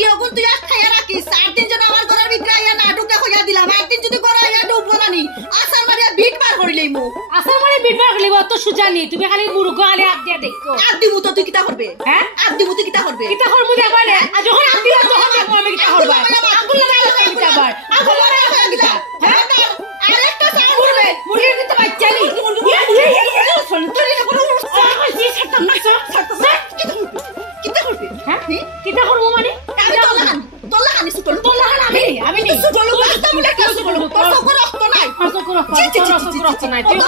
মুরগি ওগুন তুই আজ খাইয়া রাখিস 8 দিন যেন আমার ঘরের ভিতরে আইয়া না ঢুকে কইয়া দিলাম 8 দিন যদি ঘরে আইয়া ঢুকবো না নি আসার মারিয়া বিট বার করিলেই মু আসার মারিয়া বিট বার করিলেই তো সুজানি তুমি খালি মুরগো আলে হাত দিয়া দেখো আর দিমু তো তুই কিটা করবে হ্যাঁ আর দিমু তুই কিটা করবে কিটা করমু দেখবা না আর যখন আমি দিব তখন দেখো আমি কিটা করব আগুন লাগাই কিটা বার আগুন লাগাই কিটা হ্যাঁ আরেকটা সাউন্ড করবে মুরগির কিন্তু বাচ্চা নেই তোরে কোনো কি ছাড়তা না ছাড়তা কিটা করবে হ্যাঁ কিটা করব মানে আমি তোলা হানি সুতল তোলা হান আমি নেই সুতল বাস্তা মুলে কি সুতল তোর সকল রক্ত নাই রক্ত নাই তুই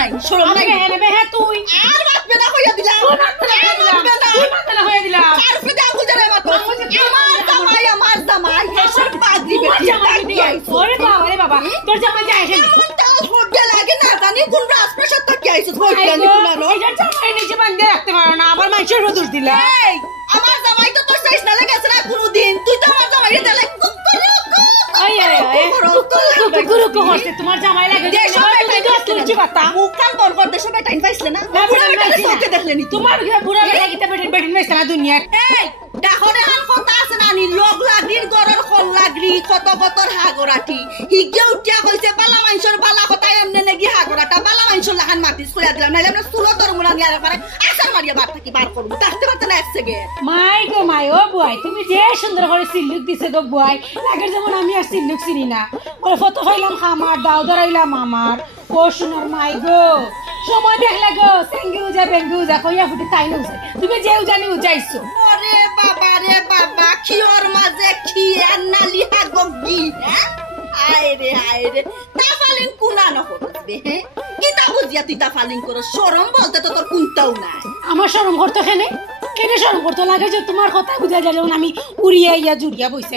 নাই শরম নাই বেহে তুই আর বাপে না হইয়া দিলাম তুই হইয়া দিলাম আর ফিদা গুজরে মাতো আমার জামাই হেসব পাগলি বেটি ওরে বাবা তোর জামাই যায় এখানে আমার তো হোডে লাগে না জানি কোন রাজপ্রাসাদ তো কি আইছো হোডে নিকুলানো এটা জামাই নিজে বান্ধে রাখতে পারো না আবার মানুষের দোষ দিলা এই আমার জামাই তো তোর শেষ না লেগেছে না কোনদিন তুই তো আমার জামাই রে দেলে গুরু কো হচ্ছে তোমার জামাই লাগে দেশো বেটাই তুলছি পাতা মুখান বল কর দেশো বেটাই পাইছলে না বুড়া বেটাই সকে দেখলেনি তোমার বুড়া বেটা গিতা বেটিন নাইছ না দুনিয়া এই ডাহরে আন কথা আছে না নি লোক লাগির গরর খল লাগরি কত কতর হাগরাটি হিগে উঠিয়া কইছে বালা মাইনসর বালা কথা এমনে নেগি হাগরাটা বালা মাইনসর লাহান মাটিস কইয়া দিলাম নাইলে আমরা সুলো তোর মুলা নিয়া পারে আসার মারিয়া বার থাকি বার করব তাহতে পারতে না এক সেকেন্ড মাই গো মাই ও বুয়াই তুমি যে সুন্দর করে সিল্লুক দিছে গো বুয়াই লাগের যেমন আমি আর সিল্লুক চিনি না ওরে ফটো হইলাম খামার দাও ধরাইলাম আমার ও সোনার মাই গো সময় দেখলে গো সেঙ্গি উজা বেঙ্গি উজা কইয়া ফুটি তাই নউছে তুমি যেও জানি উজাইছো ওরে বাবা খিওর মাঝে খিয়ার নালি হাগগি হ্যাঁ আয় রে তাফালিং কুনা না করতে হ্যাঁ কিতা বুঝিয়া তুই তাফালিং করো শরম বলতে তো তোর কুনতাও না আমার শরম করতে কেনে শরম করতে লাগে যে তোমার কথা বুঝা যায় যখন আমি উড়িয়া ইয়া জুড়িয়া বইছে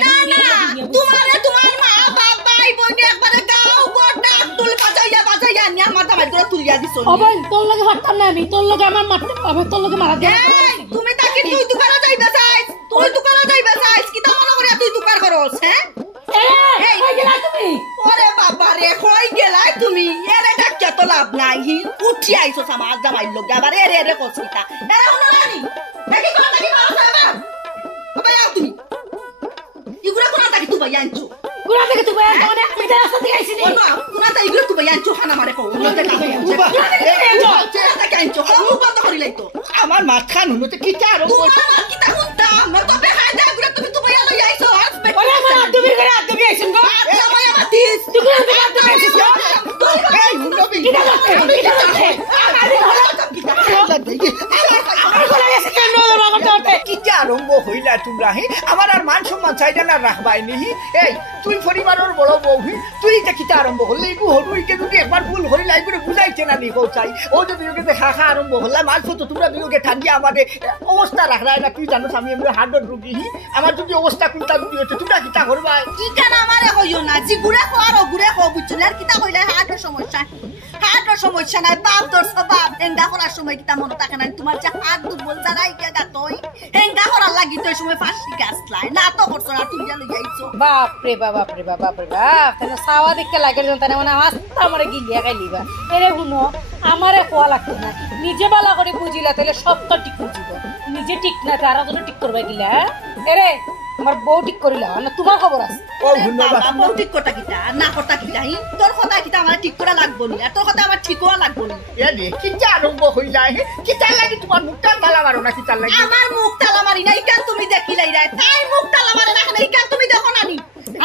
তোমার মা বাপ ভাই বোন একবারে গাও গোটা তুল বাজাইয়া নি আমার দামাই করে তুলিয়া দিছো ওবাই তোর লগে পারতাম না আমি তোর লগে আমার মারতে আমি তোর লগে মারা দেই তুমি তাকে তুই দোকানে যাইবা চাইছ কিতা মনে করে তুই দোকান করছ হ্যাঁ এই কই গেলা তুমি ওরে বাবা রে কই গেলাই তুমি এরে ডাক্কা তো লাভ নাই উঠি আইছো সমাজ জামাই লোক আবার এরে কছিতা এরে হলো নানি দেখি করো সাবা বাবা যাও তুমি ইগুলা কোনা তাকি তুই ভাই আনছো গুড়া থেকে তুই বাইরে কোনে আমি তো রাস্তা থেকে আইছি নি ওমা কোনা তাই ইগুলা তুই ভাই আনছো খানা মারে কও ওনা তাকি আনছো ও বন্ধ করি লাইতো আমার মাথা নুনতে কিটা আর তোমার মা কিতা হুনতা মর তো বেহাই দা ইগুলা তুমি তুই ভাই লই আইছো হসপিটাল ওরে মা তুমি করে আদ তুমি আইছিস গো জামাই আমাতিস তুই করে আদ তুমি আইছিস গো এই হুন্ডবি কিটা করতে আমার গলা গেছে কেন আমার তোতে কিটা আরম্ভ হইলা তোমরা আমার আর মান সম্মান চাইদা না রাখবাই নিহি এই তুই পরিবারের বড় বউ তুই যে কিটা আরম্ভ হলে এই হরুইকে যদি একবার ভুল হই লাই করে বুঝাইতে না নি কও চাই ও যদি ওকে দেখা আরম্ভ হলা মাল তো তোমরা বিয়োগে ঠান্ডা আমাদের অবস্থা রাখলাই না তুই জানোস আমি এমনি হার্টের রোগী আমার যদি অবস্থা কুলটা যদি হচ্ছে তোমরা কিটা করবা কি কেন আমারে কইও না জি গুড়া খাওয়ার গুড়া খাও বুঝছুন আর কিতা কইলে হার্টের সমস্যা নাই বাপ তোর বাপ হেঙ্গা করার সময় কিতা মনে থাকে না তোমার যে হাত দুর্বল যারাই গা তুই হেঙ্গা করার লাগি তো সময় ফাঁসি গাছলাই না তো করছো না তুমি লই আইছো বাপ রে বাপ তাহলে সাওয়া দেখতে লাগে যখন তাহলে মানে আস্তা আমারে গিলিয়া খাইলিবা এরে শুনো আমারে খোয়া লাগতো না নিজে বালা করে বুঝিলা তাহলে সবটা ঠিক বুঝিব নিজে ঠিক না তার জন্য ঠিক করবা গিলা এরে আমার বউ ঠিক করিলা না তোমার খবর আছে ও ধন্যবাদ বউ ঠিক কথা কিতা না কথা কিতা তোর কথা কিতা আমার ঠিক করা লাগবো নি আর তোর কথা আমার ঠিক হওয়া লাগবো নি এ দে কিটা আরম্ভ হইলা কিটা লাগি তোমার মুখটা তালা মারো না কিটা লাগি আমার মুখ তালা মারি না ইকান তুমি দেখিলাই রে তাই মুখ তালা মারে না ইকান তুমি দেখো না নি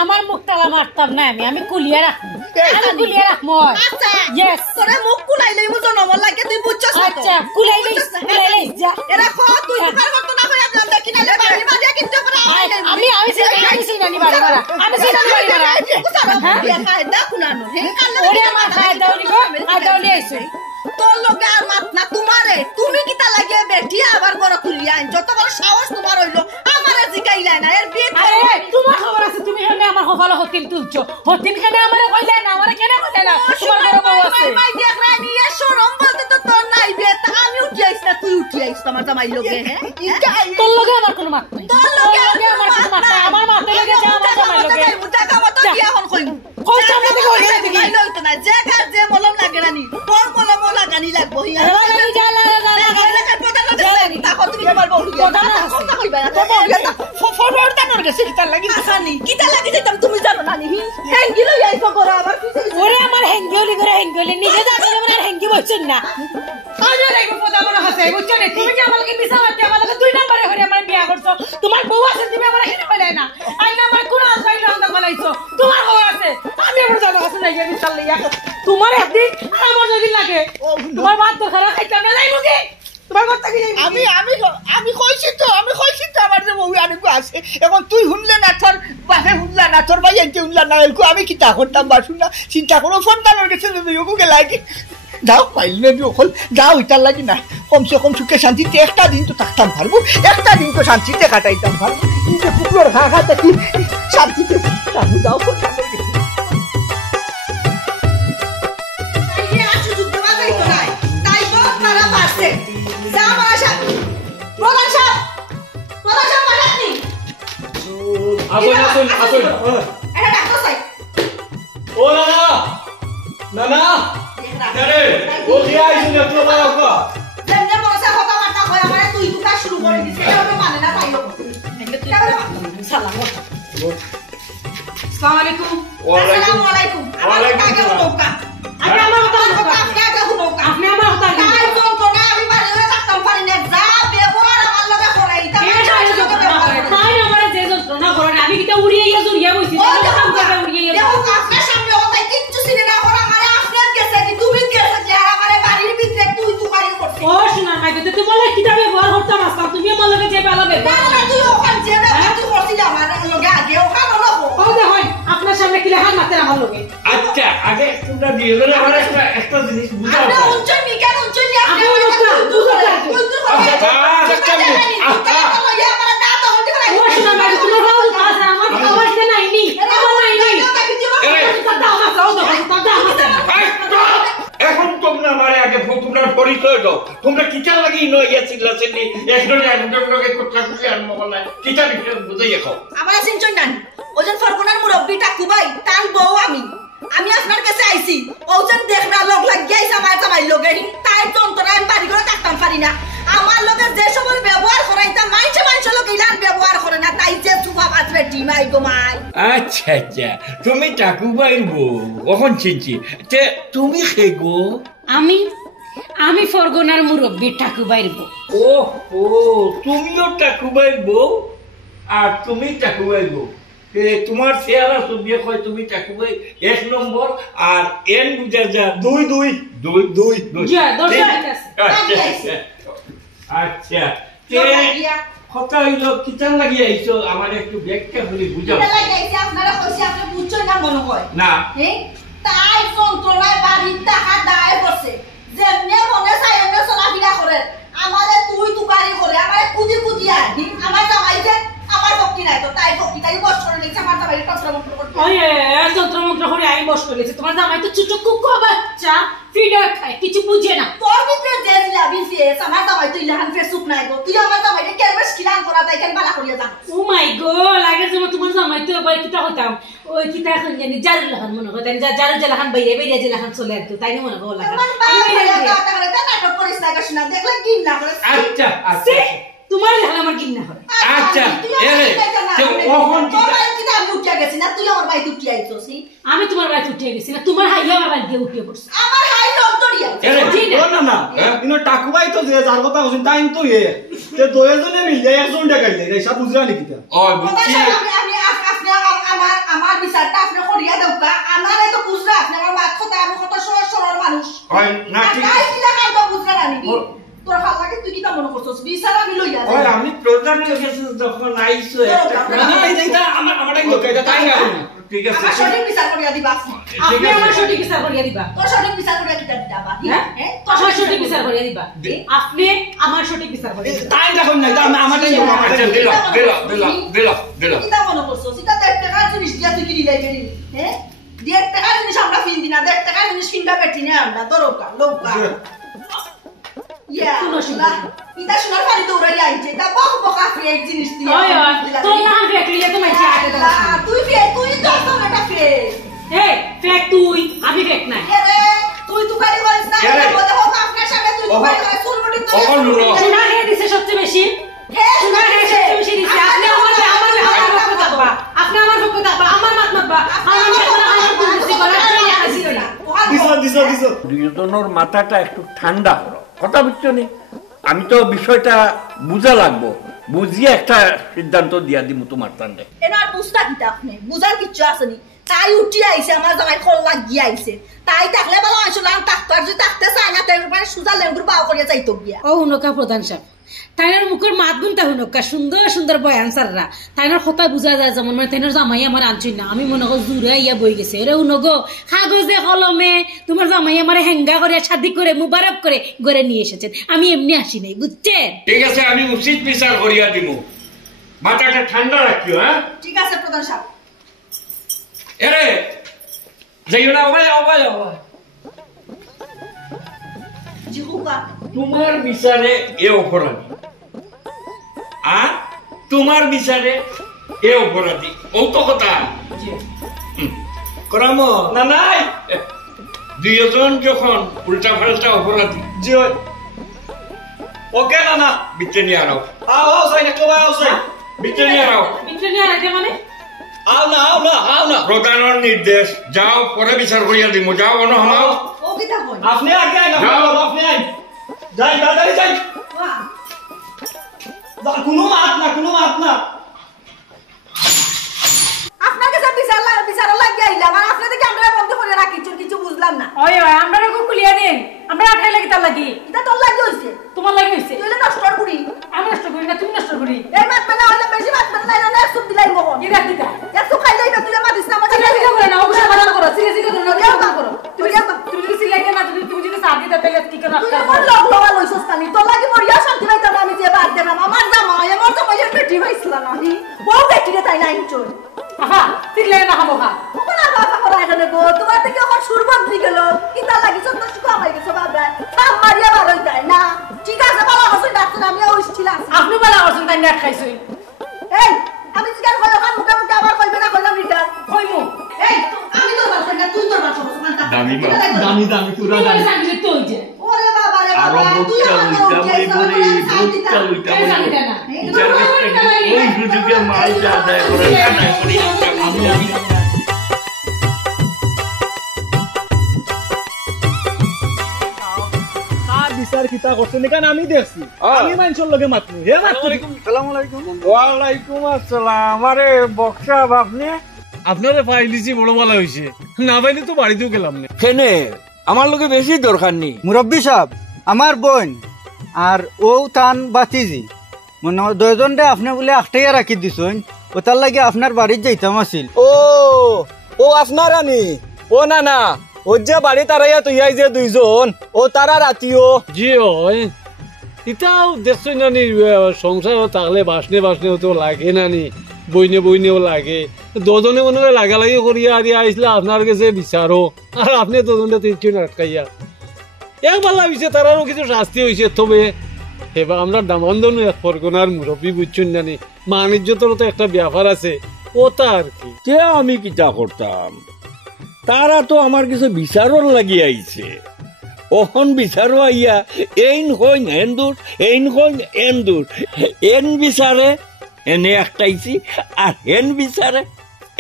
আমার মুখ তালা মারতাম না আমি কুলিয়া রাখবো আচ্ছা ইয়েস তোরে মুখ কুলাইলেই মু জনম লাগে তুই বুঝছস না আচ্ছা কুলাইলেই যা এরা খ তুই দোকান করতে না কই আপনার দেখি না বাড়ি বাড়ি কিন্তু করে আমি সিনানি বাড়ি মারা আমি সিনানি বাড়ি মারা হ্যাঁ খায় দা কুনানো হে কালে ওরে আমার খায় দাওনি গো আর দাওনি আইছে তোর লগে আর মাত না তোমারে তুমি কিতা লাগে বেটি আবার বড় তুলিয়া আইন যত বড় সাহস তোমার হইলো আমারে জিগাইলা না এর বিয়ে আরে তোমার খবর আছে তুমি হেনে আমার হফালো হতিন তুলছো হতিন কেনে আমারে কইলা না আমারে কেনে কইলা না তোমার বড় বউ আছে মাই দেখ রানি এ শরম বলতে তো তোর নাই বে তা আমি উঠি আইছ না তুই উঠি আইছ তোমার জামাই লগে হ্যাঁ তোর লগে আমার কোনো মাত নাই তোর লগে আমার কোনো মাত নাই আমার মাতে লগে যা আমার জামাই লগে মুটাকা মত কি এখন কইম কই সামনে থেকে ওই দিকে নাই তো না যে কার যে মলম লাগে রানি তোর মলম লাগানি লাগবো লাগা যা তুমি আমার বউ কথা কইবা না তো বড়িয়া তা ফরওয়ার্ড দানোর গেছে কিতার লাগি আসানি কিতা লাগি যাইতাম তুমি জানো না নি হ্যাঙ্গি লই আইছো করো আবার ওরে আমার হ্যাঙ্গিওলি করে হ্যাঙ্গিওলি নিজে যাবে না হ্যাঙ্গি বলছেন না আরে লাগো পদা বড় হাসে বুঝছেন তুমি কি আমাকে মিছা মারতে আমাকে দুই নম্বরে হরে আমার বিয়া করছো তোমার বউ আছে তুমি আমার হেনে বলে না আই নাম্বার কোন আসাই লন্দা বলাইছো তোমার বউ আছে আমি আমার জানো আছে না গিয়ে মিছাল লইয়া তোমার একদিন আমার যদি লাগে তোমার বাদ তো খারাপ খাইতাম না যাইবো কি তোমার কথা কি আমি কইছি তো আমার যে বউ আরেকু আছে এখন তুই শুনলে না তোর বাপে শুনলা না তোর ভাই এনতে শুনলা না এলকু আমি কিতা করতাম বাসু না চিন্তা করো সন্তানের কাছে যদি ওকে লাগে যাও পাইলে ওখল যাও ইটার লাগি না কমসে কম সুখে শান্তিতে একটা দিন তো থাকতাম পারবো একটা দিন তো শান্তিতে কাটাইতাম পারবো নিজে পুকুরের ঘা ঘা দেখি শান্তিতে থাকবো যাও সন্তানের কাছে তাইলে আর সুযোগ দেওয়া যাইতো না তাই তো তারা পারছে যা মাশা প্রধান সাহেব মারানি আসুন এটা ডাক্তার সাহেব ও না আরে ও কি আইছো না তো বাবা যেমনে মনসা কথা মাথা হয় আমারে তুই দুটা শুরু করে দিছে এটা তো মানে না পাইলো সালাম আসসালামু আলাইকুম আসসালামু আলাইকুম আমার টাকা উঠোকা আপনি আমার কথা আপনি টাকা উঠোকা আপনি আমার কথা তাই কোন কোন আমি বাড়িতে থাকতাম পারি না যা ব্যবহার আমার লগে করাই তা তাই আমার যে যন্ত্রণা করে আমি কিটা উড়িয়ে ইয়া জুড়িয়া বইছি কাম করে উড়িয়ে ইয়া দেখো আপনার সামনে ওটাই কিচ্ছু চিনে না করে আমারে আপনার গেছে কি তুমি গেছে যে আর আমারে বাড়ির ভিতরে তুই তুকারি করছিস ও শোনা নাই তো তুমি বলে কিটা ব্যবহার করতাম আসতাম তুমি আমার লগে যে ভালো ব্যবহার না তুই ওখান যে তুই করছিস আমার লগে আগে ওখান হলো ও দেখুন আপনার সামনে কি লেখা মারতে আমার লগে আচ্ছা আগে তোমরা দিয়ে দিলে আমার একটা জিনিস বুঝাও আমরা উঞ্চন নি কেন উঞ্চন নি আপনি আমি তুই তুই ও শোনা নাই তুমি ভালো কাজ আমার আমার যে নাই নি আমার নাই নি কথা আমার যাও কথা আমার এখন তোমরা আমারে আগে তোমরা পরিচয় দাও তোমরা কিটা লাগি নইয়া চিল্লাচিল্লি একজনে আরেকজনকে কথা কইয়া আর মহল্লায় কিটা বিষয় বুঝাইয়া খাও আমার সিনচন নান ওজন ফরকনার মুরব্বিটা কুবাই তান বউ আমি আপনার কাছে আইছি ওজন দেখনা লগ লাগিয়া আইছে আমার জামাই লগে তাই যন্ত্রণা আমি বাড়ি করে থাকতাম পারি না আমার লগে যে সময় ব্যবহার করাইতা মাইছে লগে ইলান ব্যবহার করে না তাই যে সুফা বাজবে ডিমাই গোমাই আচ্ছা তুমি টাকুবাইর বউ কখন চিনছি তে তুমি কে গো আমি ফরগনার মুরব্বি ঠাকুবাইর বউ ও তুমিও টাকুবাইর বউ আর তুমি টাকুবাইর বউ তোমার চেহারা ছবি হয় তুমি টাকুবাই 1 নম্বর আর এন বুঝা যা 2 যা দর্শক আচ্ছা কথা হইলো কিতান লাগি আইছো আমার একটু ব্যাখ্যা করে বুঝাও এটা লাগাইছে আপনারা কইছে আপনি বুঝছই না মনে হয় না তাই যন্ত্রণায় বাড়ির টাকা দায় করছে যেমনে মনে চাই এমনি চলাফেরা করে আমাদের তুই তুকারি করে আমারে কুদি আনি আমার জামাইতে আমার ভক্তি নাই তো তাই ভক্তি তাই বস করে নিচ্ছে আমার জামাই তন্ত্রমন্ত্র করতে ওই যন্ত্রমন্ত্র করে আমি বস করেছি তোমার জামাই তো ছোট কুকু বাচ্চা ফিডার খায় কিছু বুঝে না তোর ভিতরে যে জিলাবি ফেস আমার জামাই তো ইলাহান ফেস সুপ নাই গো তুই আমার জামাইকে কেমন কিলান করা তাই কেন বালা করিয়া জানো ও মাই গড আগের সময় তোমার জামাই তো একবার কিতা হইতাম ওই কিতা এখন জানি জারু লাহান মনে হয় তাই জারু লাহান বাইরে যে লাহান চলে আসতো তাই না মনে হয় লাগে আমার বাবা তাহলে নাটক করিস না শোনা দেখলে কি না করে আচ্ছা তোমার লাহান আমার কিন্না হয় আচ্ছা কখন কিতা আমি উঠিয়া গেছি না তুই আমার বাড়িতে উঠিয়া আইছস আমি তোমার বাড়িতে উঠিয়ে গেছি না তোমার হাইয়া আমার বাড়িতে উঠিয়ে পড়ছে আমার হাই লন্ডরিয়া না ইনো টাকুবাই তো যে যার কথা কইছেন টাইম তো এ তে দুইজনে মিলে একজন টাকাইলে এইসব বুঝরা নাকি তা আমার বিচারটা আপনি করিয়া দেউকা আমার এত বুঝরা আপনি আমার মাত কথা আমি কত সরল মানুষ হয় না ঠিক তাই কিলা কাই তো বুঝরা নানি তোর হাল লাগে তুই কিটা মনে করছস বিচার আমি লইয়া যাই ওই আমি প্রধানের কাছে যখন আইছো এইটা আমারটাই লোক এটা তাই না ঠিক আছে আমার সঠিক বিচার করিয়া দিবা আপনি আমার সঠিক বিচার করিয়া দিবা তোর সঠিক বিচার করিয়া দিবা হ্যাঁ তোর সঠিক বিচার করিয়া দিবা আপনি আমার সঠিক বিচার করিয়া দিবা তাই দেখুন না এটা আমারটাই লোক আচ্ছা দিলা কিটা মনে করছস এটা 1.5 টাকার জিনিস দিয়া তুই কি দিলাই বেরি হ্যাঁ 1.5 টাকার জিনিস আমরা ফিন দিনা 1.5 টাকার জিনিস ফিনবা বেটি না আমরা দরকা লোকা ইয়া ইটা শোনার পানি দৌড়াই আইছে তা বক ফ্রি এক জিনিস দিয়া ওই তোর নাম ফ্যাক্টরিতে তো মাইছে আগে দাও তুই তো এটা ফেক এই ফেক তুই আমি ফেক নাই আরে তুই তুকারি করিস না বলে হোক আপনার সামনে তুই তুকারি করে চুলমুটি তো ওগো নুনো শোনা কে দিছে সবচেয়ে বেশি হে দুজনের মাথাটা একটু ঠান্ডা হলো, কথা বুঝছো নি? আমি তো বিষয়টা বুঝা লাগবো, বুঝিয়ে একটা সিদ্ধান্ত দিয়া দিব তোমার তান্ডে। এনার বুঝতা কিতা আপনি বুঝার কিচ্ছু আসেনি। তাই উঠি আইছে, আমার জামাই খোল লাগিয়ে আইছে। তাই থাকলে ভালো আসলে তাকতার যদি তাকতে চায় না তাই মানে সুজা লেঙ্গুর বাও করিয়া যাইতো গিয়া। ও হুনকা প্রধান সাহেব, তাইনার মুখের মাত গুনতা হুনকা সুন্দর সুন্দর বয়ান সাররা, তাইনার কথা বুঝা যায় যেমন মানে তাইনার জামাই আমার আনছই না। আমি মনে করি জুড়ে ইয়া বই গেছে। এরে হুনগো কাগজে কলমে তোমার জামাই আমার হেঙ্গা করে শাদি করে মুবারক করে ঘরে নিয়ে এসেছেন, আমি এমনি আসি নাই, বুঝছেন? ঠিক আছে, আমি উচিত বিচার করিয়া দিব, মাথাটা ঠান্ডা রাখিও। হ্যাঁ ঠিক আছে প্রধান সাহেব। এরে যাইও না, ওবাই ওবাই ওবাই। জি হুকা। তোমার বিচারে এ অপরাধী, আর তোমার বিচারে এ অপরাধী, ও তো কথা করাম না। নাই দুইজন যখন উল্টা পাল্টা অপরাধী, জি ওকে না না বিচ্ছে নিয়ে আনাও, আও সাই না কবা আও সাই বিচ্ছে নিয়ে আনাও। বিচ্ছু নিয়ে আগে মানে আও না আও না আও না প্রধানের নির্দেশ, যাও পরে বিচার করিয়া দিব, যাও অন হামাও। ও কিতা কই? আপনি আগে আইন যাও। আপনি আইন যাই তাড়াতাড়ি যাই। বাহ, কোনো মাত না কোনো মাত না। আপনার কাছে বিচার লাগিয়ে আইলাম আর আপনি দেখি আমরা বন্ধ করে রাখি, কিছু বুঝলাম না। ওই ওই আমরা খুলিয়া দিন, আমরা আঠাই লাগি তার লাগি। এটা তোর লাগি হইছে, তোমার লাগি হইছে? তুই হলে নষ্ট করি। আমি নষ্ট করি না, তুমি নষ্ট করি। এই মাছ মানে হলে বেশি মাছ মানে নাই না সুপ দিলাই মগো। কি রাখ দিতা এত খাইলেই না, তুই মাদিস না আমাকে। সিলে সিলে করে না, অবশ্যই বারণ করো, সিলে সিলে করো না, বারণ করো। তুই তুমি যদি সিলাই না, তুমি যদি সাথ দিতে তাহলে কি করে তুই রাখতে আমার লগ লগা লইছস কানি, তোর লাগি মরিয়া শান্তি পাইতাম না। আমি যে বাদ দেবাম আমার জামাইয়ের বেটি হইছিল না নি, ও বেটিরে তাই নাই চল। আহা সিলে না খাবো খা। কোন বাবা করে এখানে গো, তোমার থেকে আমার সুর বদলি গেল। কিতা লাগি সন্তোষ কমাই গেছে বাবা, থাম মারিয়া বারই যায় না। ঠিক আছে ভালো আছে ডাক্তার, আমি ওইছিলাম। আপনি বলা করছেন তাই না খাইছই। এই আমি জিজ্ঞাসা করলাম খান মুখে মুখে আবার কইবে না, কইলাম রিটার্ন কইমু এই আমি তোর বাসা না, তুই তোর বাসা না। দামি মা। দামি দামি পুরা তুমি দামি। জানলে তো ওই যে ওরে বাবা রে আরো বাবা, তুই বোকা আমার লইতা লগে মই বলে, শান্তি বোকা লইতা এই জানলে না। বিচার করতে গিয়ে ওই সুযোগে মাল যা দেয় করে কাটাই করে একটা আমি বিচার কিতা করছে নি, কারণ আমি দেখছি আমি মানুষের লগে মাতনি হে মাতনি। আসসালামু আলাইকুম। ওয়ালাইকুম আসসালাম। আরে বক্সা আপনি আপনারে পাইলিছি বড় ভালো হয়েছে, না পাইলে তো বাড়িতেও গেলাম না। কেনে আমার লোকে বেশি দরকার নেই। মুরব্বী সাহেব, আমার বোন আর ও টান বাতিজি মনে হয় দুজনটা আপনি বলে আটটাইয়া রাখি দিছেন, ওটার লাগে আপনার বাড়ির যাইতাম আছিল। ও ও আপনার আনি ও না না ও যে বাড়ি তারাইয়া তুইয়াই যে দুইজন ও তারা রাতিও জি হয় ইটাও দেখছো নানি, সংসার থাকলে বাসনে বাসনেও তো লাগে নানি, বইনে বইনেও লাগে, দুজনে মনে হয় লাগালাগি করিয়া আর আইসলে আপনার কাছে বিচারো, আর আপনি দুজনটা তিনজন আটকাইয়া একবার লাগছে তারারও কিছু শাস্তি হয়েছে। তবে এবার আমরা দামন্দন এক পরগনার মুরব্বী বুঝছেন নানি, বাণিজ্যতর তো একটা ব্যাপার আছে, ওটা আর কি। তে আমি কিটা করতাম, তারা তো আমার কিছু বিচারও লাগি আইছে, ওহন বিচারও আইয়া এইন হইন হেন্দুর এইন হইন এন্দুর, এন বিচারে এনে একটাইছি আর হেন বিচারে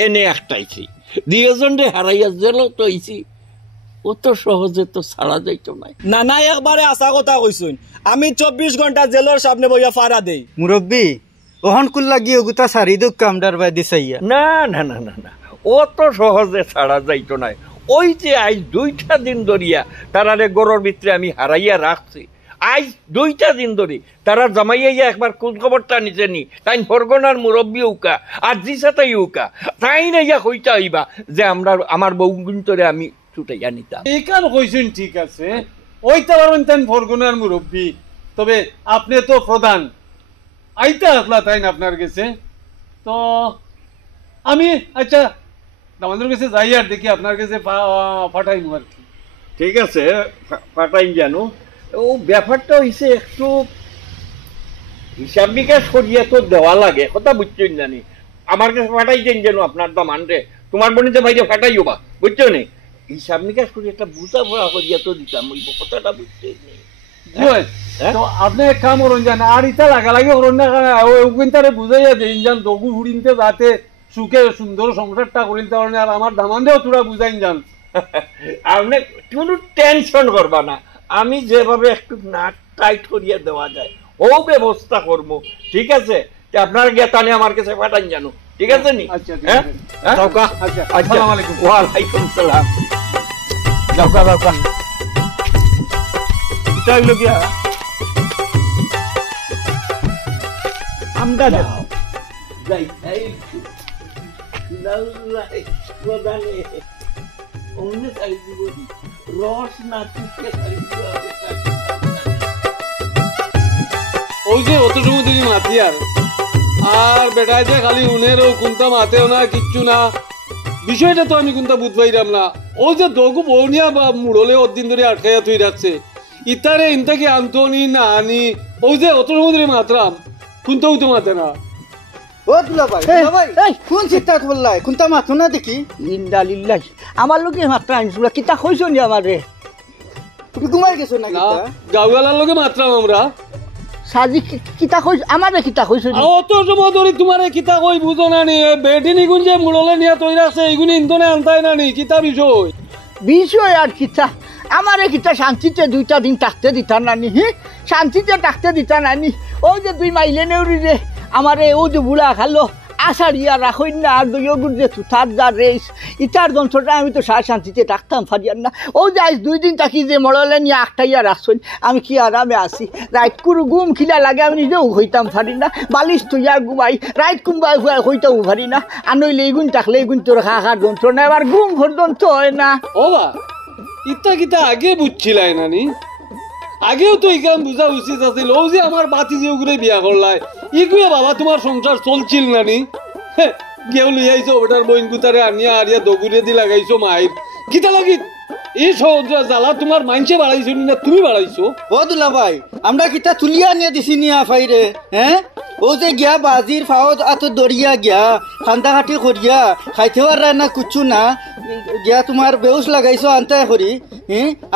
এনে একটাইছি, দুজন রে হারাইয়া জেল তো আইছি, ও তো সহজে তো ছাড়া যাইতো নাই। না না একবারে আসা কথা কইছুন, আমি 24 ঘন্টা জেলের সামনে বইয়া ফাড়া দেই। মুরব্বী ওহন কুল লাগিয়ে ওগুতা সারি দুঃখ কামডার বাই দিছাইয়া। না না না না না, ও তো সহজে ছাড়া যাইতো নাই। ওই যে আজ 2টা দিন ধরিয়া তারারে গরুর ভিতরে আমি হারাইয়া রাখছি, আজ 2টা দিন ধরে তারা জামাইয়া একবার খোঁজ খবরটা নিচে নি, তাই ফরগনার মুরব্বী উকা আর জিসাতাই উকা তাই না ইয়া কইতা হইবা যে আমরা আমার বউ গুন্তরে আমি ছুটাইয়া নিতাম। এইখান কইছেন ঠিক আছে, ওই তার ফরগনার মুরব্বী, তবে আপনি তো প্রধান আইতা আসলা তাই না আপনার কাছে, তো আমি আচ্ছা আমাদের কাছে যাই আর দেখি আপনার কাছে পাঠাই আর কি। ঠিক আছে পাঠাই জানো, ও ব্যাপারটা হইছে একটু হিসাব নিকাশ করিয়া তো দেওয়া লাগে, কথা বুঝছেন জানি। আমার কাছে পাঠাইছেন যেন আপনার দামান রে, তোমার বোনের বাইরে পাঠাইও বা, বুঝছো নি, হিসাব নিকাশ করি একটা বুঝা ভরা করিয়া তো দিতাম, ওই কথাটা বুঝছেন নি। তো আপনি এক কাম করুন জান, আর ইটা লাগালাগি করুন না, ওইখানটারে বুঝাইয়া দেন যান দগু হুড়িনতে যাতে সুখে সুন্দর সংসারটা করিতে পারেন, আর আমার দামান দেও তোরা বুঝাইন যান, আপনি কোনো টেনশন করবা না, আমি যেভাবে একটু নাক টাইট করিয়ে দেওয়া যায় ও ব্যবস্থা করবো, ঠিক আছে? আপনার গেতানে আমার কাছে পাঠান জানো, ঠিক আছে নি? হ্যাঁ, আসসালামু আলাইকুম। ওয়ালাইকুম সালাম। যাওকা যাওকা এটা হইল কি আমরা যাও যাই এই লাল্লাই প্রদানে অন্য সাইড দিব রস না টুকে সাইড দিব। ওই যে অত সময় তুমি মাতি আর বেটায় যে খালি উনেরও কোনটা মাতেও না কিচ্ছু না, বিষয়টা তো আমি কোনটা বুঝ পাইলাম না। ও যে দগু বৌনিয়া বা মুড়লে অদিন ধরে আটকাইয়া তুই রাখছে, ইতারে ইনটাকে আনতনি না আনি, ওই যে অত সময় ধরে মাতরাম কোনটাও তো মাতে না। ও দুলাভাই কোন চিন্তা করলাই কোনটা মাথো না দেখি? ইন্দালিল্লাহ আমার লোকে মাত্রা আনছিল কিতা কইছ নি আমারে? তুমি ঘুমাই গেছো না? গাওয়ালার লোকে মাতরাম আমরা সাজি কিতা কইছ আমারে? কিতা কইছ অত সময় ধরে তোমার কিতা কই বুঝো না নি? বেটি নিগুন যে মুড়লে নিয়ে তৈ রাখছে এইগুলি ইন্ধনে আনতাই না নি? কিতা বিষয়? বিষয় আর কিতা আমারে কিতা শান্তিতে 2টা দিন থাকতে দিতা নানি? শান্তিতে থাকতে দিতা নানি? ও যে 2 মাইলে নেউরি রে আমারে ও যে বুড়া খালো আষাঢ়িয়া রাখই না আর দইগুর যে তুথার যা রেস ইটার যন্ত্রটা আমি তো শান্তিতে থাকতাম ফারিয়ার না। ও যে আজ 2 দিন থাকি যে মরলে নিয়ে আটটাইয়া রাখছই আমি কি আরামে আসি? রাইট কুরু ঘুম খিলা লাগে আমি নিজেও হইতাম ফারি না, বালিশ তুইয়া ঘুমাই রাইট কুম্বাই হুয়া হইতাও ফারি না। আর নইলে এইগুন থাকলে এইগুন তোর খাখার যন্ত্র না, এবার ঘুম পর্যন্ত হয় না। ও বা ইতা কিতা আগে বুঝছিলাই নানি? আগেও তো ইকাম বুঝা উচিত আছিল। ও যে আমার বাতি যে উগরে বিয়া করলাই ইগুয়ে বাবা তোমার সংসার চলছিল নানি? গেও লই আইছো বেটার বইন কুতারে আনিয়া আরিয়া দগুরে দি লাগাইছো মাইর কিতা লাগি? এই জ্বালা তোমার মাইনসে বাড়াইছো না তুমি বাড়াইছো? ও দুলাভাই আমরা কিতা তুলিয়া নিয়ে দিছি নিয়া ফাইরে? হ্যাঁ ও যে গিয়া বাজির ফাওত আত দরিয়া গিয়া খান্দা খাটি করিয়া খাইতে পারা না কুচ্ছু না গিয়া তোমার বেউস লাগাইছো আনতে করি।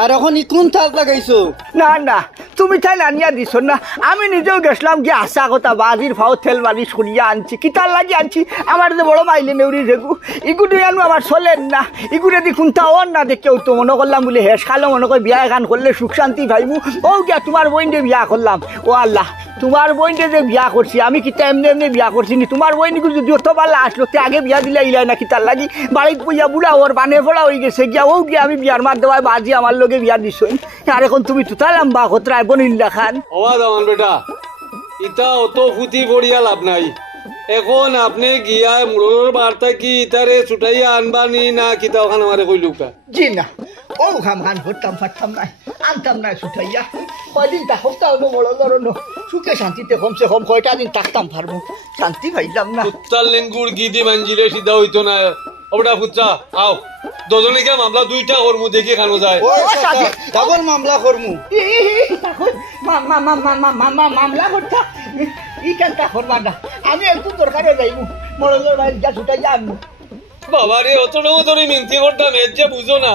আর এখন কোন থাল লাগাইছো? না না তুমি তাই আনিয়া দিছ না, আমি নিজেও গেছিলাম গিয়ে আসা কথা বাজির ফাও তেল বালিশ করিয়া আনছি। কিতার লাগি আনছি? আমার যে বড় মাইলে নেউরি রেগু ইগুড়ি আনু আমার চলেন না, ইগুড়ে দি কোনটা অন না দেখেও তো মনে করলাম বলে হেস খালো মনে করি বিয়া এখান করলে সুখ শান্তি ভাইমু। ও গিয়া তোমার বইনকে বিয়া করলাম। ও আল্লাহ তোমার বইনকে যে বিয়া করছি আমি কিতা এমনি এমনি বিয়া করছি নি? তোমার বইনকে যদি অত পাল্লা আসলো তে আগে বিয়া দিলে ইলাই না কিতার লাগি? বাড়িতে পইয়া বুড়া ওর বানে ফোড়া হয়ে গেছে গিয়া ও গিয়া আমি বিয়ার মার দেওয়ায় বাজি আমার লোকে বিয়া দিছ। আর এখন তুমি তুতালাম বা খতরায় বনিল্লা খান। হওয়া দামান বেটা ইতা অত ফুটি পড়িয়া লাভ নাই। এখন আপনি গিয়া মুড়োর বার্তা কি ইতারে ছুটাইয়া আনবা নি না কিতা ওখানে আমারে কইলুকা? জি না ও খাম খান করতাম ফাটতাম নাই আনতাম নাই ছুটাইয়া। কয়দিন তা সপ্তাহ হলো বড় ধরনো সুখে শান্তিতে কমসে কম কয়টা দিন থাকতাম পারবো, শান্তি পাইলাম না। উত্তাল লেঙ্গুর গিদি মানজিলে সিধা হইতো না। ওটা ফুচ্চা আও দুজনে কে মামলা 2টা করমু দেখি খানো যায়। ডাবল মামলা করমু। মামলা করতা ই কেনটা করবা না? আমি একটু দরকারে যাইবো মরলের বাইরে যা ছুটাইয়া আনবো। বাবা রে অত ধরে মিনতি করতাম এর যে বুঝো না।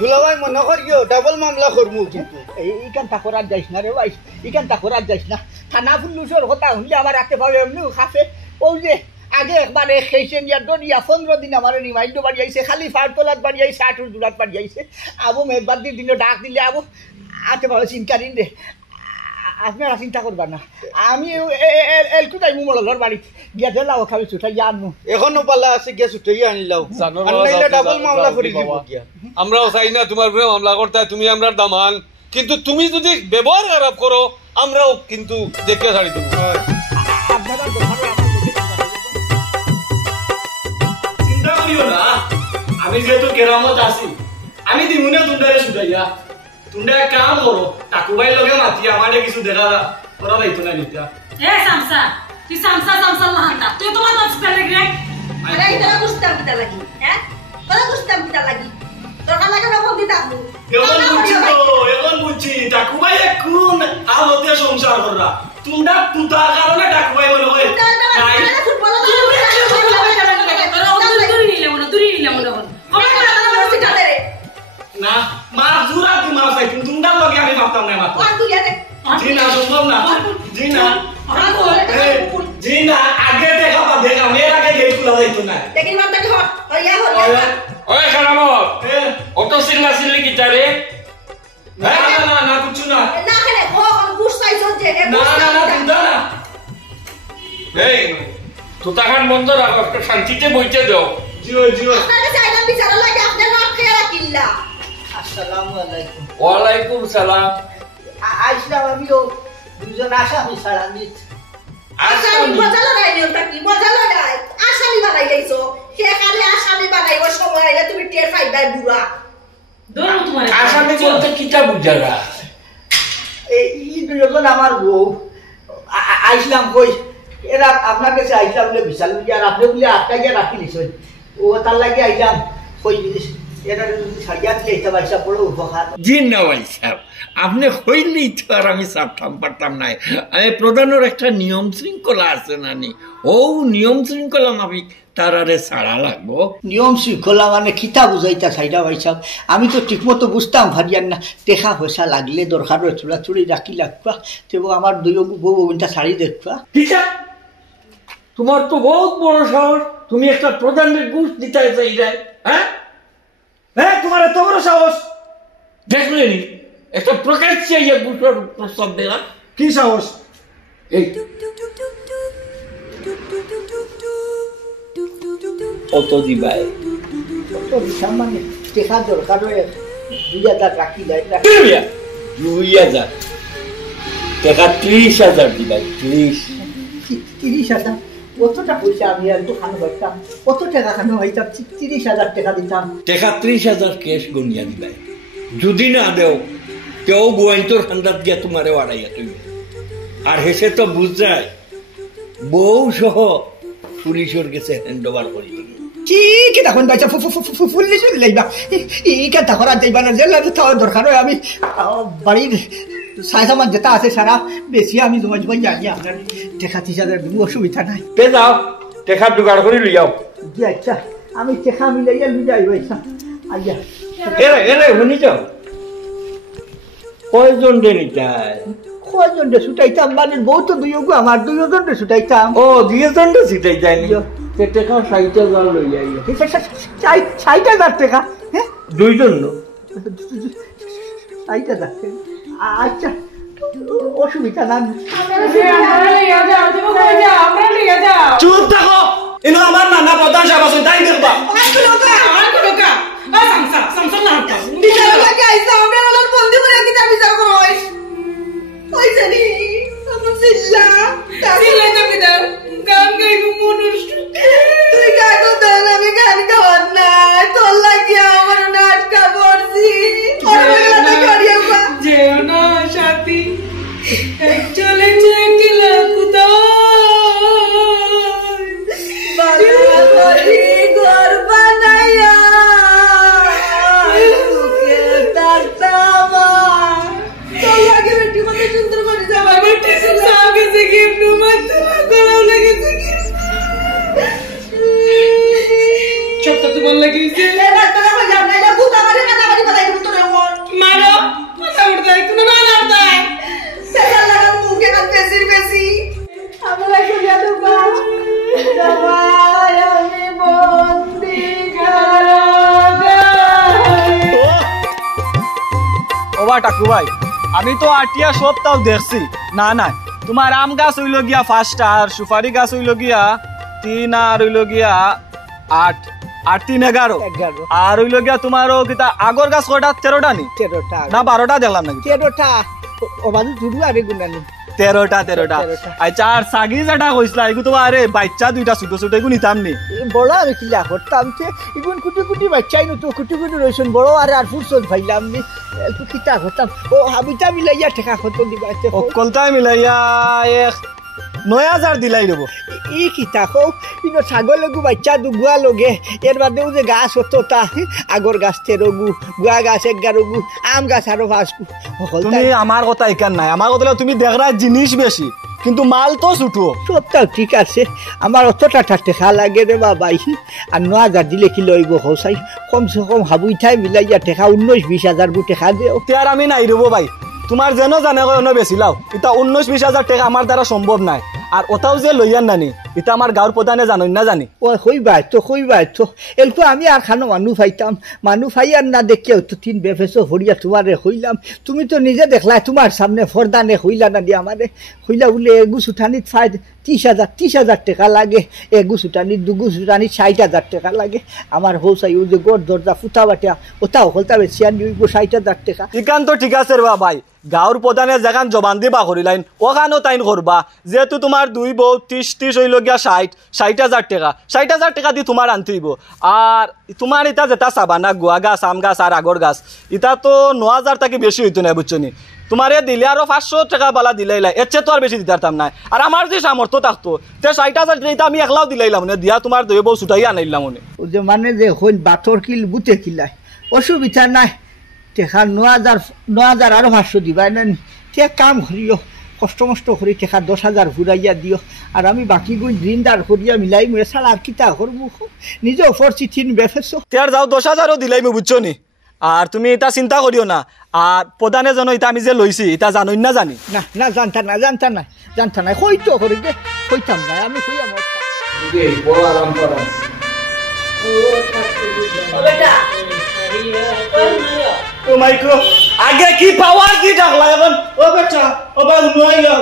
দুলাভাই মনে করিও ডাবল মামলা করমু কিন্তু এইখানটা করার যাইস না রে ভাই, এইখানটা করার যাইস না। থানা পুলিশের কথা শুনলে আমার রাতে পাবে এমনিও খাফে। ও যে আগে একবারে খেয়েছেন ইয়ার দরিয়া 15 দিন আমার রিমাইন্ড বাড়ি আইছে, খালি ফাড়তলাত বাড়ি আইছে, আটুর দুরাত বাড়ি আইছে। আবু মেহবাদির দিনে ডাক দিলে আবু আতে ভালো চিন্তা দিন রে। আপনারা চিন্তা করবা না, আমি এলকু যাইমু মরলর বাড়ি গিয়া দিলাও খাবি ছুটাই আনমু। এখনো পালা আছে গিয়া ছুটাই আনলাও ডাবল মামলা করে দিব গিয়া। আমরাও চাই না তোমার উপরে মামলা করতে, তুমি আমরা দামান, কিন্তু তুমি যদি ব্যবহার খারাপ করো আমরাও কিন্তু দেখে ছাড়ি দেবো। আপনারা চিন্তা করিও না, আমি যেহেতু কেরামত আছি আমি দিমুনে তুন্ডারে ছুটাইয়া। তুন্ডা এক কাম করো টাকুবাই লগে মাতি আমারে কিছু দেখা করা যাইতো না নিতা। এ সামসা তুই সামসা সামসা লাহান্তা তুই তোমার দশ পেলে রে। আরে এটা বুঝতাম কিটা লাগি, হ্যাঁ কথা বুঝতাম কিটা লাগি দরকার লাগে না বল দিতাম। এখন বুঝছি টাকুবাই কোন হালতে সংসার কররা। তুন্ডা তুতার কারণে টাকুবাই মনে হয় ফুটবল না মার জুরা দি মার চাই কিন্তু তুন্ডার লগে আমি ভাবতাম না মাত্র। জি না সম্ভব না, জি না জি না আগে দেখা মেয়ের আগে গেট খোলা যাইতো না। দেখি মানটা কি হট হইয়া হইয়া ওই খারাপ এ এই তোতাখান বন্ধ রাখো, একটা শান্তিতে বইতে দাও। জিও জিও আপনাকে চাইলাম বিচারা লাগে আপনার নাম খেয়ে রাখিল্লা। আসসালামু আলাইকুম। ওয়ালাইকুম সালাম। আইসলাম আমিও দুজন আসামি ছাড়া নিত। আসামি মজা লাগাই নিওটা কি মজা লাগাই? আসামি বানাই লাইছো, কে কালে আসামি বানাইবো সময় আইলে তুমি টের পাইবাই বুড়া। ধরো তোমার আসামি বলতে কিটা বুঝারা? এই দুজন আমার বউ আইসলাম কই এরা আপনার কাছে আইসলাম বলে বিশাল বুঝি আর আপনি বলে আটটা গিয়ে রাখি নিছেন ও তার লাগে আইলাম কই এরা যদি ছাড়িয়া দিলে এটা পয়সা বড় উপকার। জি না ভাই সাহেব, আপনি হইলেই তো আর আমি সাপটাম পারতাম না। প্রধানের একটা নিয়ম শৃঙ্খলা আছে নানি, ও নিয়ম শৃঙ্খলা মাফিক তার আরে ছাড়া লাগবো। নিয়ম শৃঙ্খলা মানে খিতা বুঝাইতা সাইডা ভাইসাব, আমি তো ঠিকমতো বুঝতাম ভারিয়ান না। টেকা পয়সা লাগলে দরকার চুলা চুরি রাখি লাগবা তেবো আমার দুই বউ বউটা শাড়ি দেখবা। ঠিক আছে, তোমার তো বহুত বড় শহর, তুমি একটা প্রধানের ঘুষ দিতে চাইলে? হ্যাঁ হ্যাঁ তোমার এত বড় সাহস? দেখলেনি একটা প্রকাশ্যে ইয়ে ঘুষের প্রস্তাব দিলাম। কি সাহস? এই কত দিবাই? মানে টেকা দরকার 2000 রাখি দেয় 2000 টাকা 30,000 দিবাই। 30,000 কতটা পয়সা আমি আর দোকানে পাইতাম, কত টাকা খানো হইতাম 30,000 টাকা দিতাম। টাকা 30,000 ক্যাশ গনিয়া দিবাই। যদি না দেও কেউ গোয়েন্তর খান্দাত গিয়া তোমারে ওয়ারাইয়া তুইবে। আর হেসে তো বুঝ যায় বউ সহ পুলিশের কাছে হ্যান্ড ওভার করি। ঠিক তখন বাইচা ফুললি চলে যাইবা এই কথা করা যাইবা না, যে দরকার হয় আমি বাড়ির সাইসামান যেটা আছে সারা বেশি আমি জমা জমা জানি আপনার টেকা 30,000 দিব, অসুবিধা নাই। পে যাও, টাকা জোগাড় করে লই যাও। জি আচ্ছা আমি টেকা মিলাইয়া লই যাই ভাইসা আইয়া। এরে এরে শুনি যাও, কয়জন দেনি চায়? কয়জন রে ছুটাইতাম মানে বউ তো দুইগো আমার, 2জন রে ছুটাইতাম। ও 2জন রে সিটাই যায়নি, টাকা 60,000 লই যাই। 60,000 টাকা? হ্যাঁ 2জন 60,000 টাকা। আচ্ছা অসুবিধা না। চুপ থাকো, এনো আমার নানা প্রধান সাহেব আছেন, তাই দেখবা। বিচারা লাগে আইসা আমরা ওলার বন্দি করে কি তা বিচার করো হইছে নি আমার জিল্লা জিল্লা তো কি দাও গান গাইবো মনুষ তুই গান তো আমি গান গাওয়ার না তোর লাগিয়া আমার নাটকা করছি ওরা করিয়া যেও না সাথী চলে যেকিলা কুতা বালা করি ঘর বানাইয়া টাকু ভাই আমি তো আটিয়া সপ্তাহ দেখছি না না তোমার আম গাছ হইল গিয়া 5টা আর সুপারি গাছ হইল গিয়া 3 আর হইল গিয়া 8 আর 3 11 আর হইল গিয়া তোমারও কিতা আগর গাছ কয়টা 13টা নি 13টা না 12টা দেখলাম নাকি 13টা ও বাজু জুড়ু আরে গুনানি 13টা আচ্ছা আর সাগি যেটা কইছলা এগু তো আরে বাচ্চা দুইটা ছোট ছোট এগু নিতাম নি বড় আমি কিলা করতাম তে ইগুন কুটি কুটি বাচ্চাই নো তো কুটি কুটি রইছন বড় আর ফুরসত ভাইলাম নি একটু কিতা করতাম ও হাবিতা মিলাইয়া টাকা কত দিবা ও কলতা মিলাইয়া 9,000 দিলাই দেব ই কিতা কও ইনো ছাগল লগু বাচ্চা দুগুয়া লগে এর বাদেও যে গাছ হতোতা আগর গাছ 13 গু গুয়া গাছ 11 গু আম গাছ আরো 5 গু তুমি আমার কথা ইকান নাই আমার কথা তুমি দেখরা জিনিস বেশি কিন্তু মাল তো ছুটো সবটাও ঠিক আছে আমার অতটা টাকা লাগে রে বাবাই আর 9,000 দিলে কি লইব হোসাই কমসে কম হাবুইঠাই মিলাইয়া টাকা 19-20,000 গু টাকা দেও আর আমি নাই দেব ভাই তোমার যেন জানে কোনো বেশি লাও এটা 19-20,000 টাকা আমার দ্বারা সম্ভব নাই আর ওটাও যে লইয়ান নানি এটা আমার গাঁর প্রধানে জানোই না জানি ও হইবা তো এলকো আমি আর খানো মানুষ পাইতাম মানুষ পাইয়ার না দেখিয়া তো 3 বেফেসো হরিয়া তোমারে হইলাম তুমি তো নিজে দেখলা তোমার সামনে ফরদানে হইলা না দিয়া আমারে হইলা বলে এগু সুঠানিত 30,000 টাকা লাগে, এগু ছুটানি দুগু ছুটানি 60,000 টাকা লাগে। আমার হৌসাই ও যে গড় দরজা ফুটা বাটা ওটাও হলতা বেশি আর 60,000 টাকা। ইকান তো ঠিক আছে রে ভাই, গাঁৱৰ প্ৰধানে যেখান জবান দিবা করিলাইন ওখানো তাইন করবা, যেহেতু তোমার 2 বউ 30 হইলগিয়া 60,000 টাকা, 60,000 টাকা দি তোমার আনতেইব। আর তোমার এটা যেটা চাবানা গুয়া গাছ আম গাছ আর আগর গাছ এটা তো 9,000 টাকা বেশি হইতো না বুঝছনি। তোমারে দিলে আরো 500 টাকা বালা দিলাইলাই, এর চেয়ে তো আর বেশি দিতে পারতাম না। আর আমার যে সামর্থ্য থাকতো তে 60,000 টাকা আমি একলাও দিলাইলাম না, দিয়া তোমার 2 বউ ছুটাই আনাইলাম মনে। ও যে মানে যে হইন বাটর কিল বুতে কিলাই অসুবিধা নাই, টেকা 9,000 আরো 500 দিবা না। তে কাম করিও, কষ্ট মষ্ট করি টেকা 10,000 ঘুরাইয়া দিও, আর আমি বাকি গুই ঋণদার করিয়া মিলাই মুয়ে ছাড়া আর কিতা করবো, নিজে ওপর চিঠি বেফেছো। তেয়ার যাও 10,000ও দিলাইমু বুঝছনি। আর তুমি এটা চিন্তা করিও না, আর প্রধানে জানো এটা আমি যে লইছি এটা জানোই না জানি না না জানতা নাই হইতো করি দে, হইতাম না আমি হইয়া মত বড় আরাম করো। আগে কি পাওয়ার কি ডাকলা এখন? ও বেটা ও ভাই নইলো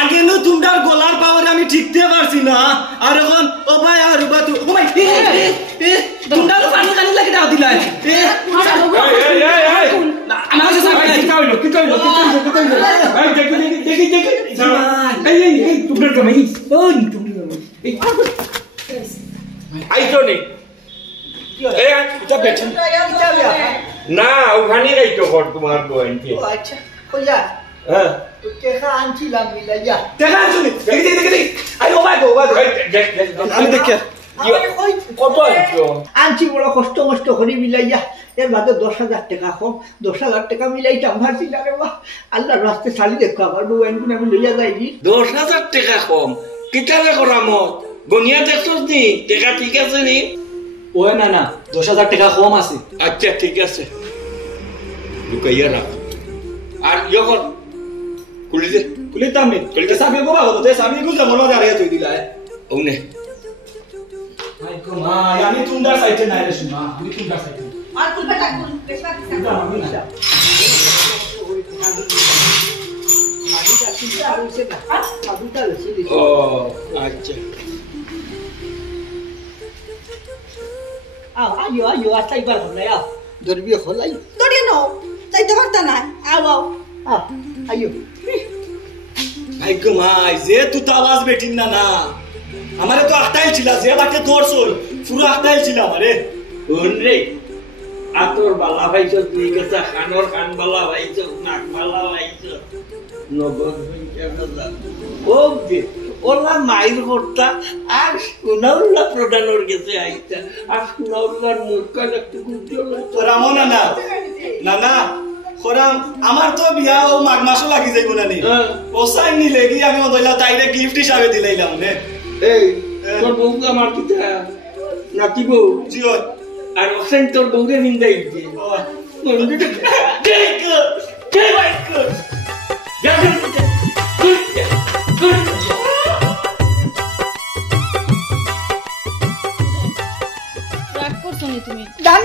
আগে নো তোমার গলার পাওয়ার আমি ঠিকতে পারছি না, আর এখন ও ভাই আর বা তো ও ভাই তোমার পানি কানি লাগি দাও দিলাই আমার কাছে কি হইলো এই দেখি এই তোমার তো মেই বোন তুমি আইতো নে এই এটা বেচন না ওখানে রাইতো কর তোমার বোনকে। আচ্ছা কইয়া হ্যাঁ তো টেকা আনছিলাম মিলাইয়া দেখা শুনি দেখি আই ও ভাই গো আমি দেখি কত আনছো? আনছি বড় কষ্ট মষ্ট করে মিলাইয়া, এর বাদে 10,000 টাকা কম, 10,000 টাকা মিলাইতাম ভাবছি না রে বা আল্লাহর রাস্তে শালি দেখো আমার বউন আমি লইয়া যাইনি। 10,000 টাকা কম কিতাবে করামত গনিয়া দেখছস নি টাকা ঠিক আছে নি? ও না 10,000 টাকা কম আছে। আচ্ছা ঠিক আছে লুকাইয়া রাখ। আর যখন কুলিতাম নি কলিতে সাবি গো বাগো তে সাবি গো জমলো দাঁড়িয়ে তুই দিলা ওনে আই গো মা আমি তুমদার সাইতে নাই রে শুনা, আমি তুমদার সাইতে আর কুলবে ডাকুন বেশবা দিছে ও আচ্ছা আইও আচ্ছা এবার হলাই ধরবি হলাই তোরে নো যাইতে পারতা না আও আইও আই গো মা যে তুই তো আওয়াজ বেটিন না না আমারে তো আটটাই ছিল যে বাটে দৌড়ছল পুরো আটটাই ছিল আমারে ওন রে আতর বালা ভাইছো তুই গেছা খানর খান বালা ভাইছো নাক বালা ভাইছো নগর হইছে না ও যে ওলা মাইর করতা আর সোনাউল্লাহ প্রধানের গেছে আইতা আর সোনাউল্লাহর মুখটা একটু গুটিও তোরা মনে না খরাম আমার তো বিয়া ও মাঘ মাসও লাগি যাইব না নি ও সাইন নিলে কি আমি ওদইলা তাইরে গিফট হিসাবে দিলাইলাম নে। এই তোর বউ আমার কিতা নাতি বউ জিও আর ওখান তোর বউরে নিন্দাই দিয়ে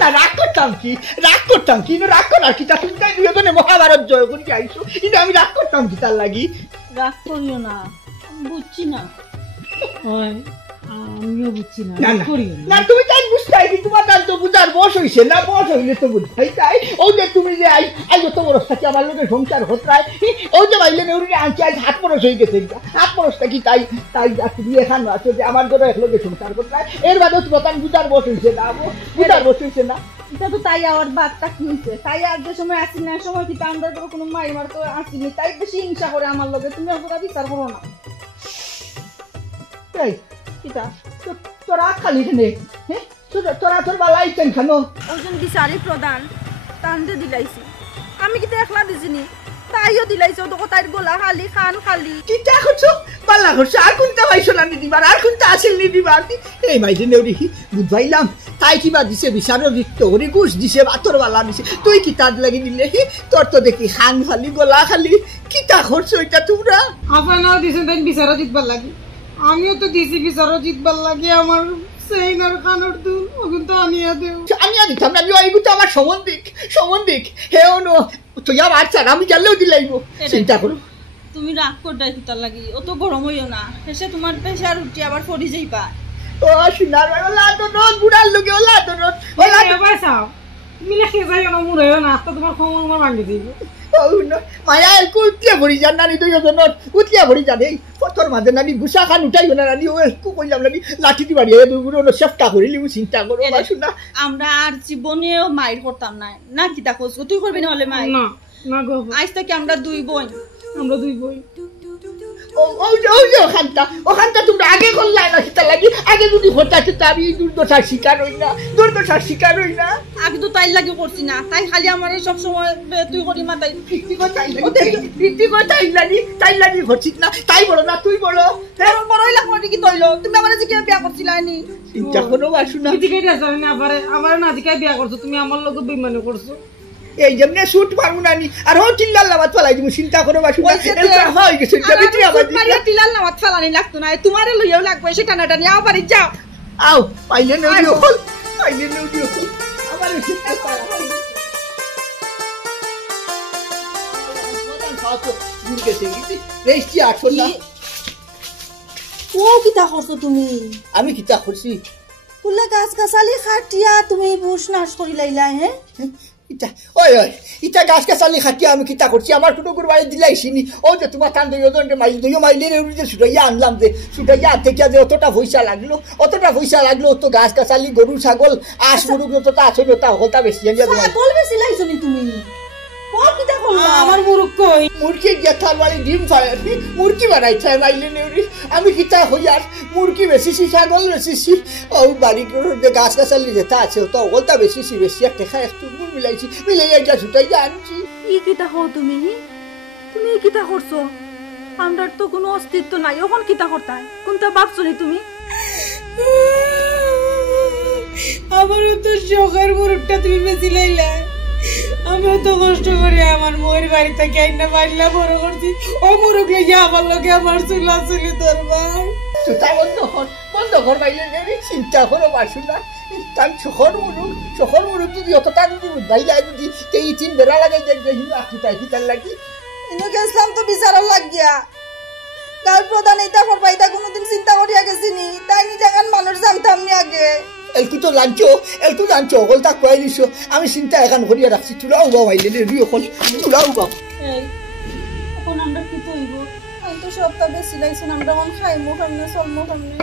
না রাগ করতাম কি রাগ করার কি তা চিন্তাই দুজনে মহাভারত জয় করি আইছো, কিন্তু আমি রাগ করতাম কি তার লাগি? রাগ করিও না, বুঝছি না আমিও বুঝছি না, না রাগ না করিও না তুমি তাই বুঝতাই কি তোমার তার তো বুঝার বয়স হইছে না, বয়স হইলে তো বুঝতাই তাই। ও যে তুমি যে আইও তো বড় থাকি আমার লোকের সংসার হতরায়, ও যে বাইলে নেউরি আনছি আজ হাত পরশ হয়ে গেছে, হাত পরশটা কি তাই তুমি এখানে আছো যে আমার ঘরে এক লোকের সংসার হতরায়, এর বাদে তোমার বুঝার বয়স হইছে না, বুঝার বয়স হইছে না। এটা তো তাই আমার বাচ্চা কি হইছে, তাই আর যে সময় আসি না সময় কি আমরা তো কোনো মাইমার তো আসিনি, তাই বেশি হিংসা করে আমার লগে। তুমি ওটা বিচার করো না। এই কিটা তোরা খালি নে, হ্যাঁ তোরা তোর বালাই কেন খানো? ওজন বিচারি প্রধান টানতে দিলাইছি, আমি কি একলা দিছিনি, তাইও দিলাইছে তো তাইর গোলা খালি খান খালি। কিটা করছো পাল্লা করছো, আর কোনটা পাইছো না নি দিবার, আর কোনটা আসেল নি দিবার? এই মাইজে নেউরি বুঝাইলাম তাই কিবা দিছে বিচারও দিত ওরে ঘুষ দিছে বাতর বালা দিছে, তুই কি তার লাগি দিলে তোর তো দেখি খান খালি গোলা খালি, কিটা করছো এটা তোমরা? আপনারাও দিছেন তাই বিচারও জিতবার লাগে, আমিও তো দিছি বিচারও জিতবার লাগে। আমার সেইনার খানোর দুল ওগুন তো আনিয়া দেও, আনিয়া দিতাম না, এগুলো তো আমার সম্বন্ধিক হে অনু তুই আমার চার আমি জানলেও দিলাইব। চিন্তা করো তুমি রাগ করতে কিতার লাগি অত গরম হইও না এসে তোমার প্রেসার উঠি আবার পড়ি যাইবা ও সোনার ওলা তো রোদ বুড়ার লোকে ওলা তো রোদ ওলা এবার চাও তুমি লেখে যাইও না মুড়াইও না তো তোমার খবর আমার ভাঙি দিব মায়া একটু উঠিয়া ভরি যান নানি দুই জনের উঠিয়া ভরি যান এই পথর মাঝে নানি গুসা খান উঠাই না নানি ও একটু কইলাম নানি লাঠি দি বাড়িয়ে দুগুলো চেষ্টা করিলি চিন্তা করো শোনা আমরা আর জীবনেও মায়ের করতাম না না কিতা খোঁজ তুই করবি না হলে মায়ের না না গো আজ থেকে আমরা দুই বোন আমরা দুই বই ওখানটা তোমরা আগে করলাই না সেটা লাগি আগে যদি হঠাৎ আমি দুর্দশার শিকার হই না দুর্দশার শিকার হই না আগে তো তাই লাগে করছি না তাই খালি আমার সব সময় তুই করি মা তাই তাই লাগি ঘটছিস না তাই বলো না তুই বলো বড়ই লাগবো কি তৈল তুমি আমার যে বিয়া করছিলা নি চিন্তা করো বাসু না আবার নাজিকায় বিয়া করছো তুমি আমার লোক বেইমানি করছো এই যেমনি শুট পারবো না নি আর ও চিল্লার লাভাত ফেলাই দিব চিন্তা করো বাসু হয়ে গেছে টিলাল নামাত ফেলানি লাগতো না তোমার লইয়াও লাগবে সে টানাটা নিয়ে আবার যাও আও পাইলে নদীও হল পাইলে নদীও হল আমার আমি কিতা করছি ফুলে গাছ গাছালি খাটিয়া তুমি বুস নাশ করি লাইলা হে ইটা গাছ গাছালি খাটিয়া আমি কিতা করছি আমার কোনো বাড়ি দিলাইছিনি ও যে তোমার কান দুই মাইলের যে ছুটাইয়া আনলাম যে ছুটাইয়া থেকে যে অতটা পয়সা লাগলো তো গাছ গাছালি গরু ছাগল আস মুরুগ যতটা আসল ওটা হলতা বেশি ছাগল বেশি লাইছো নি তুমি আমার মুরুখ কই মুরগি গেথার বাড়ি ডিম ফায়ারি মুরগি বানাইছে মাইলে নেউরি আমি কিতা হই আর মুরগি বেশিছি ছাগল বেশিছি ও বাড়ি যে গাছ গাছালি যেটা আছে ওটা ওলটা বেশিছি বেশি একটা খাই একটু মিলাইছি মিলাইয়া যা ছুটাইয়া আনছি ই কিতা হও তুমি কিতা করছো আমরার তো কোনো অস্তিত্ব নাই এখন কিতা করতাই কোনটা ভাবছো নি তুমি আমারও তো শখের মুরুখটা তুমি বেশি লাইলা আমিও তো কষ্ট করি আমার মোর বাড়ি থেকে আইনা বাড়িলা বড় করছি ও মুরুখ লেগে আমার লোকে আমার চুলা চুলি দরবার চুটা বন্ধ কর মাইলে নেউরি চিন্তা করো বাসু না তার শখর মুরুখ যদি অতটা যদি বাইলা যদি এই তিন বেড়া লাগে যে আটুটাই কিতার লাগি ইনো গেছলাম তো বিচারও লাগিয়া কাল প্রধান এইটা করবাইতা কোনোদিন চিন্তা করিয়া গেছিনি তাই নি জাগান মানুষ জানতাম নি আগে এলকু লাঞ্চো অকলটা কয়াই দিছো আমি চিন্তা এখান করিয়া রাখছি তোরাও বা মাইলে নেউরি অকল তোরাও বা এখন আমরা কি তৈব আমি তো সবটা বেশি লাইছেন আমরা এখন খাইমো খামনে চলমো খামনে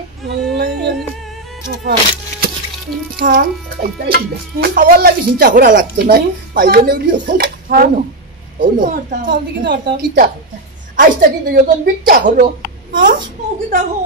খাবার লাগি চিন্তা করা লাগতো না পাইলে নেউরি অকল কিতা আইসটা কিন্তু যতন বিচ্ছা হলো ও কিতা হো